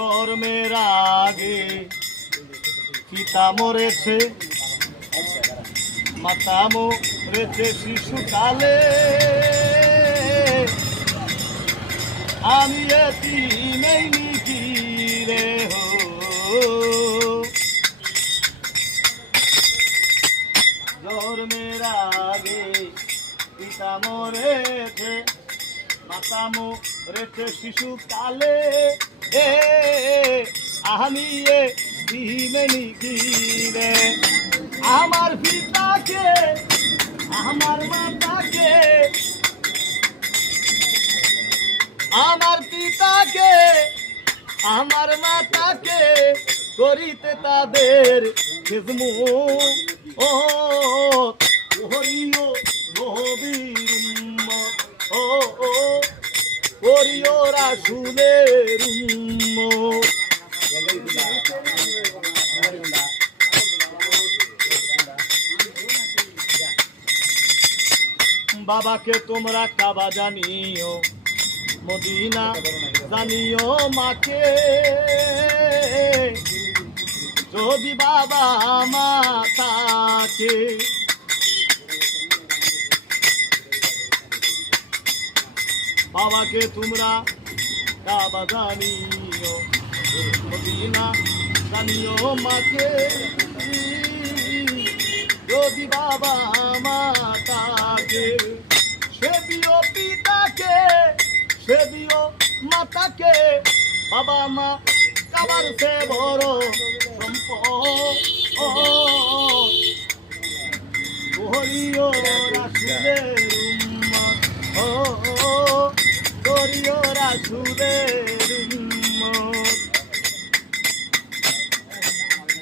জন্মের আগে পিতা মরেছে, মাতা মরেছে শিশুকালে, আমি এতিমেই নিকি রে হো। জন্মের আগে পিতা মরেছে, মাতা মরেছে শিশুকালে, আমি এতিমে নিকি রে। আমার পিতাকে আমার মাতাকে, আমার পিতাকে আমার মাতাকে করিতে তাদের খিদমত, ও হরিও নবীর উম্মত, ও করিও রাসূলের উম্মত। বাবাকে তোমরা কাবা জানিও, মদিনা জানিও মাকে, যদি বাবা মা থাকে। বাবাকে তোমরা কাবা জানিও, মদিনা জানিও মাকে, যদি বাবা মা থাকে। সেবিও পিতাকে সেবিও মাতাকে, বাবা মা কাবার সে বড় সম্পদ, করিও রাসূলের উম্মত, করিও রাসূলের উম্মত।